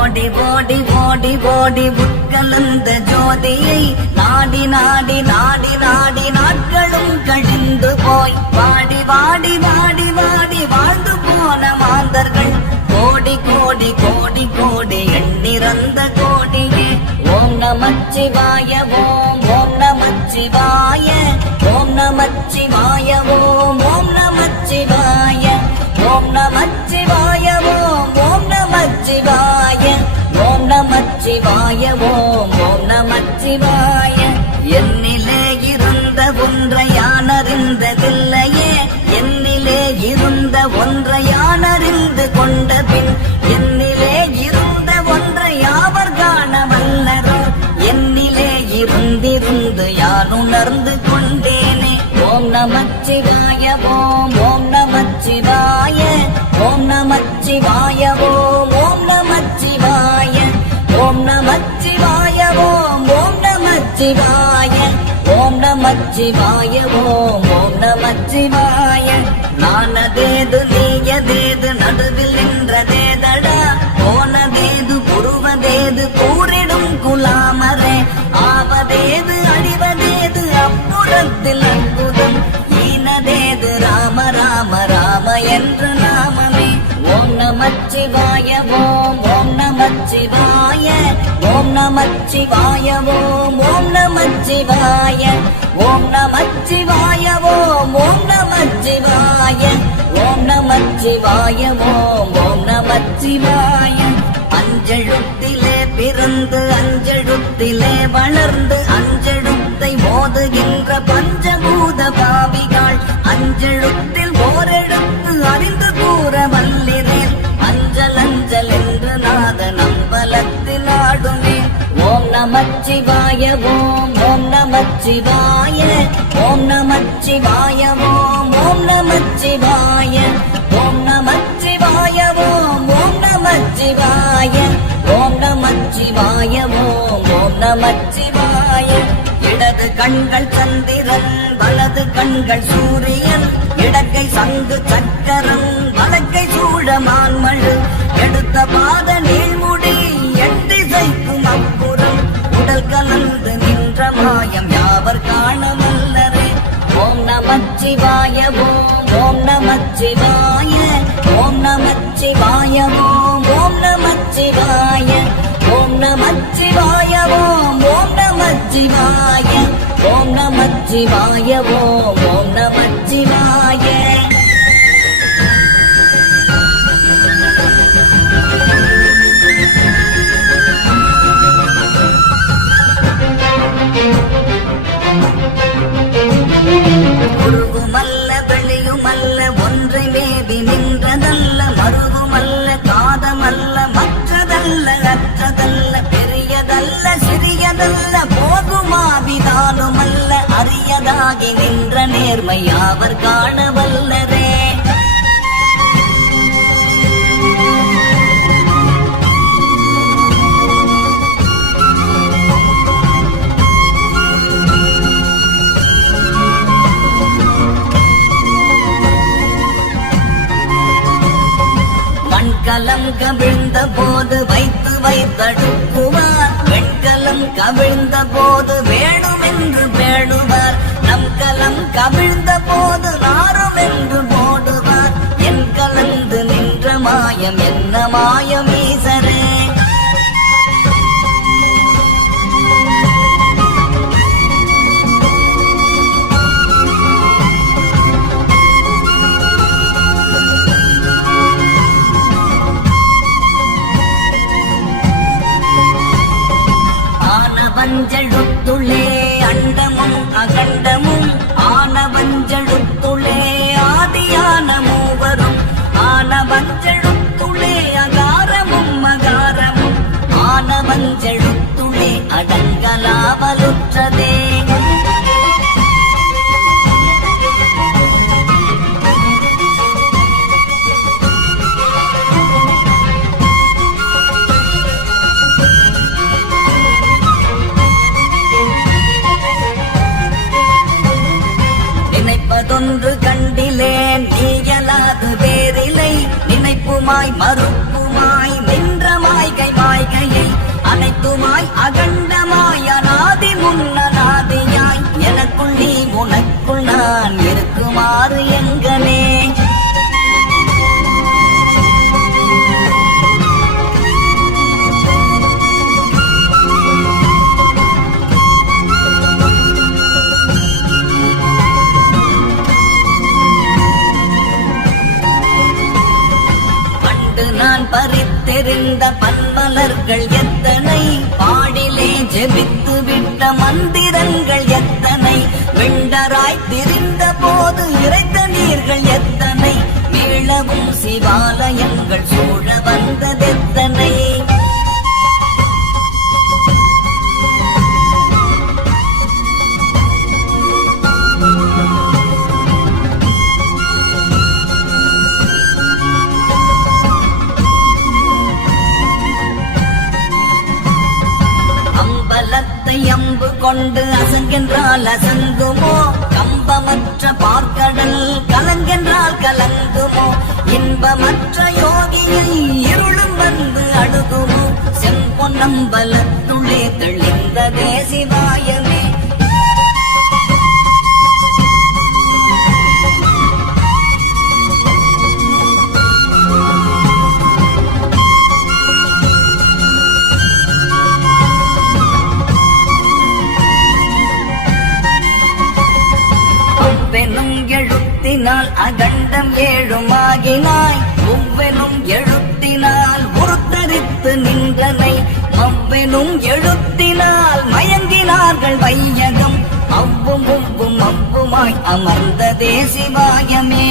ஓடி ஓடி ஓடி ஓடி உட்கலந்த ஜோதியை நாடி நாடி நாடி நாடி நாட்களும் கழிந்து போய் வாடி வாடி வாடி வாடி வாழ்ந்து போன மாந்தர்கள் கோடி கோடி கோடி கோடி எண்ணிறந்த கோடியே. ஓம் நமச்சிவாய ஓம் ஓம் நமச்சிவாய ஓம் நமச்சிவாய ஓம் ஓம் நமச்சிவாய ஓம் நமச்சிவாய ஓம் ஓம் நமச்சிவாய ஓம் நமச்சிவாய ஓம் ஓம் நமச்சிவாய. என்னிலே இருந்த ஒன்றை யானறிந்ததில்லையே, என்னிலே இருந்த ஒன்றை யானறிந்து கொண்ட பின் என்னிலே இருந்த ஒன்றை யாவர் காண வல்லரோ, என்னிலே இருந்திருந்து யான் உணர்ந்து கொண்டேனே. ஓம் நமச்சிவாய ஓம் ஓம் நமச்சிவாய ஓம் நமச்சிவாய ஓம் ஓம் நமச்சிவாய ஓம் நமச்சிவாய ஓம் ஓம் நமச்சிவாய ஓம் நமச்சிவாய ஓம் ஓம் நமச்சிவாய. நானதேது நீயதேது நடுவில் நின்றதேதடா, போனதேது புருவதேது கூறிடும் குலாமரே, ஆவதேது அடிவதேது அப்புறத்தில் அற்புதம், ஈனதேது ராம ராம ராம என்ற நாமமே. ஓம் நமச்சிவாய ஓம் ஓம் நமச்சிவாய ஓம் நமச்சிவாய ஓம் ஓம் நமச்சிவாய ஓம் நமச்சிவாய ஓம் ஓம் நமச்சிவாய ஓம் நமச்சிவாய ஓம் ஓம் நமச்சிவாய. அஞ்செழுத்திலே பிறந்து அஞ்செழுத்திலே வளர்ந்து அஞ்செழுத்தை மோதுகின்ற பஞ்சபூத பாவிகள் அஞ்செழுத்தில் ஓரெழுத்து அறிந்து கூற வல்லிரேன், அஞ்சல் அஞ்சல் என்று நாத நம்பலத்தில் ஆடுமே. ஓம் நமச்சிவாய ஓம் ஓம் நமச்சிவாய ஓம் நமச்சிவாய ஓம் ஓம் நமச்சிவாய ஓம் நமச்சிவாய ஓம் ஓம் நமச்சிவாய ஓம் நமச்சிவாய ஓம் ஓம் நமச்சிவாய. இடது கண்கள் சந்திரன் வலது கண்கள் சூரியன், இடக்கை சங்கு சக்கரம் வலக்கை சூழமான்மழு, எடுத்த பாத நீழ்முடி எட்டிசைக்கும் அப்புறம் உடல் கலந்து நின்ற மாயம் யாவர் காண வல்லரே. ஓம் நமச்சிவாய ஓம் ஓம் நமச்சிவாய ஓம் நமச்சிவாய ஓம் ஓம் நமச்சிவாய ஓம் நமச்சிவாய ஓம் ஓம் நமச்சிவாய ஓம் நமச்சிவாய ஓம் ஓம் நமச்சிவாய. உருவுமல்ல வெளியுமல்ல ஒன்றை மேவி நின்றதல்ல, மருவுமல்ல காதமல்ல மற்றதல்ல அற்றதல்ல, பெரியதல்ல சிறியதல்ல போகுமாவிதானுமல்ல, அரியதாகி நின்ற நேர்மை யாவர் காண வல்லரே. வெண்கலம் கவிழ்ந்த போது வைத்து வைத்தடுக்குவார், வெண்கலம் கவிழ்ந்த போது வேணுமென்று வேணுவார், நம் கலம் கவிழ்ந்த போது நாரும் என்று போடுவார், என் கலந்து நின்ற மாயம் என்ன மாயம் ஈசரே. ஆனவஞ்செழுத்துளே அண்டமும் அகண்டமும், ஆனவஞ்செழுத்துளே ஆதியான மூவரும், ஆனவஞ்செழுத்துளே அகாரமும் அகாரமும், ஆனவஞ்செழுத்துளே அடங்கலாவலுற்றதே. நினைப்பதொன்று கண்டிலேன் நீயலாது வேறில்லை, நினைப்புமாய் மறுப்புமாய் நின்ற மாய்கை மாய் பன்மலர்கள் எத்தனை, பாடிலே ஜெபித்து விட்ட மந்திரங்கள் எத்தனை, வெண்டராய் திரிந்த போது இறைத்த நீர்கள் எத்தனை, மீளவும் சிவாலயங்கள் சூழ வந்ததெத்தனை. அம்பு கொண்டு அசங்கென்றால் அசங்குமோ, கம்பமற்ற பார்க்கடல் கலங்கென்றால் கலங்குமோ, இன்பமற்ற யோகியை இருளும் வந்து அணுகுமோ, செம்பொன்னம்பலத்துள்ளே தெளிந்ததே சிவாயமே. அகண்டம் ஏழுமாகினாய், ஒவ்வெனும் எழுத்தினால் உருத்தரித்து நின்றனை, மவ்வெனும் எழுத்தினால் மயங்கினார்கள் வையகம், அவ்வும் ஒவ்வும் அவ்வுமாய் அமர்ந்ததே சிவாயமே.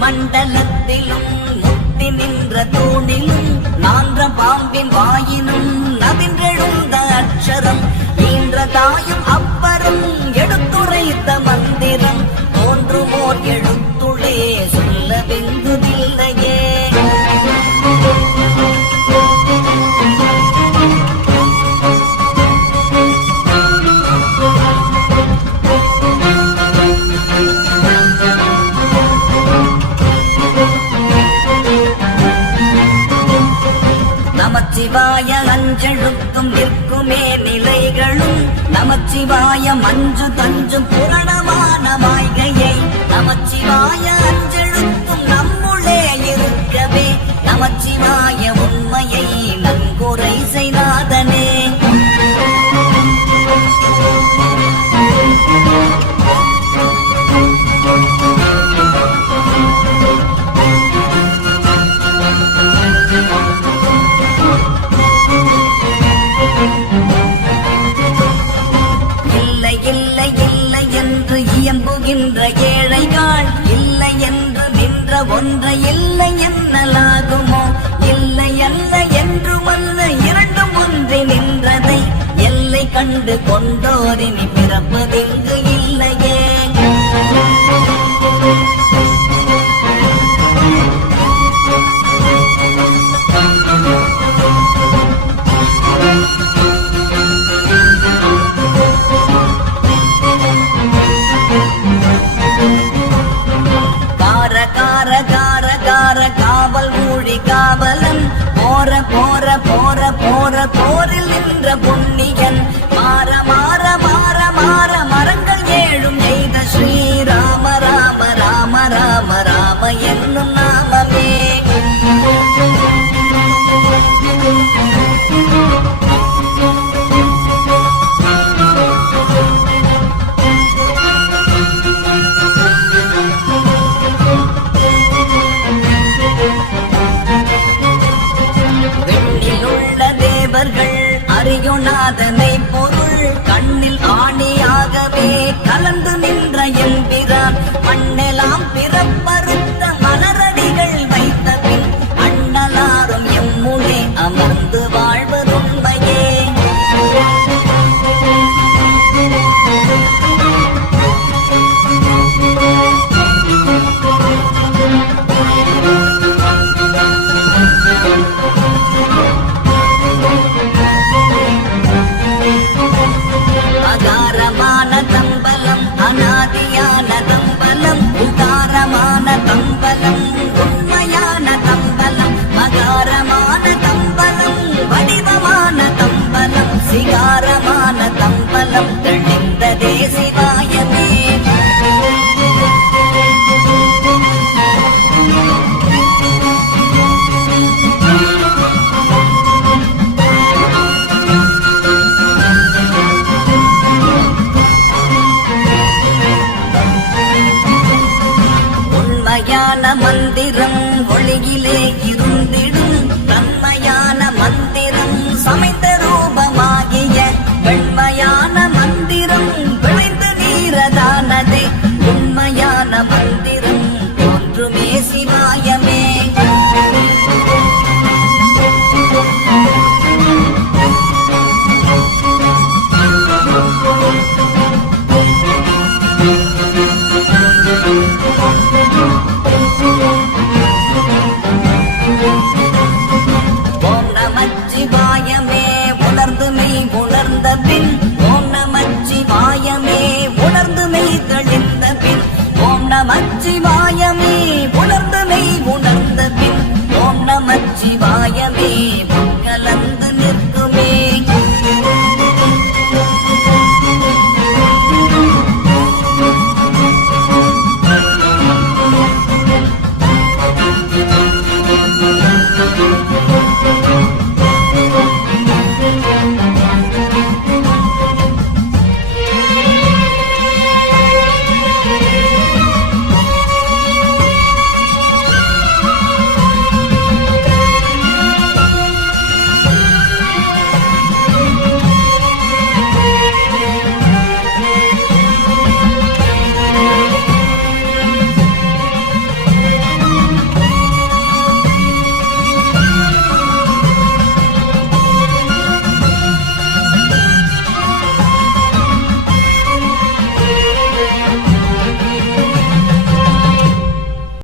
மண்டலத்திலும் முத்தி நின்ற தூணிலும் நான்ற பாம்பின் வாயினும் நவின்றெழுந்த அக்ஷரம், ஈன்ற தாயும் அப்பரும் எடுத்துரைத்த மந்திரம், தோன்றுமோர் எழுத்துளே சொல்ல வெங்குதில்லையே. நமச்சிவாய அஞ்செழுத்தும் நிற்குமே நிலைகளும், நமச்சிவாய மஞ்சு தஞ்சும் புரணமான மாய்கையை, நமச்சிவாய அஞ்செழுத்தும் நம்முள்ளே இருக்கவே, நமச்சிவாய உண்மையை நன்குரை செய்தாதனே. இயம்புகின்ற ஏழைகள் இல்லை என்று நின்ற ஒன்றை இல்லை என்னலாகுமோ, இல்லை அல்ல என்றும் அல்ல இரண்டும் ஒன்றி நின்றதை, எல்லை கண்டு கொண்டோரினி பிறப்பதெங்கு இல்லையே. காவல் மூழி காவலன் போற போற போற போற போரில் நின்ற புண்ணியன், மாற மாற மாற மாற மரங்கள் ஏழும் எய்த ஸ்ரீராம ராம ராம ராம ராம என்னும் நாமமே. அறியுநாதனை பொருள் கண்ணில் ஆணியாகவே கலந்து நின்ற எம்பிரான், மண்ணெலாம் பிறப்பறுத்த மலரடிகள் வைத்த பின் அண்ணலாரும் எம்முனே அமர்ந்து வாழ்வதுண்மையே. அனாதியான தம்பலம், உதாரமான தம்பலம், உண்மையான தம்பலம், மகாரமான தம்பலம், வடிவமான தம்பலம், சிகாரமான தம்பலம், தெளிந்ததே சிவாயமே. உலகிலே இருந்திடும் தன்மையான மந்திரம் சமைத்த ரூபமாகிய வெண்மையான மந்திரம் விளைந்து நீரதானதே உண்மையான மந்திரம் ஒன்றுமே சிவாயமே. ஓம் நமச்சிவாயமே உணர்ந்து மெய் உணர்ந்த பின் ஓம் நமச்சிவாயமே உணர்ந்து மெய் தெளிந்த பின் ஓம் நமச்சிவாய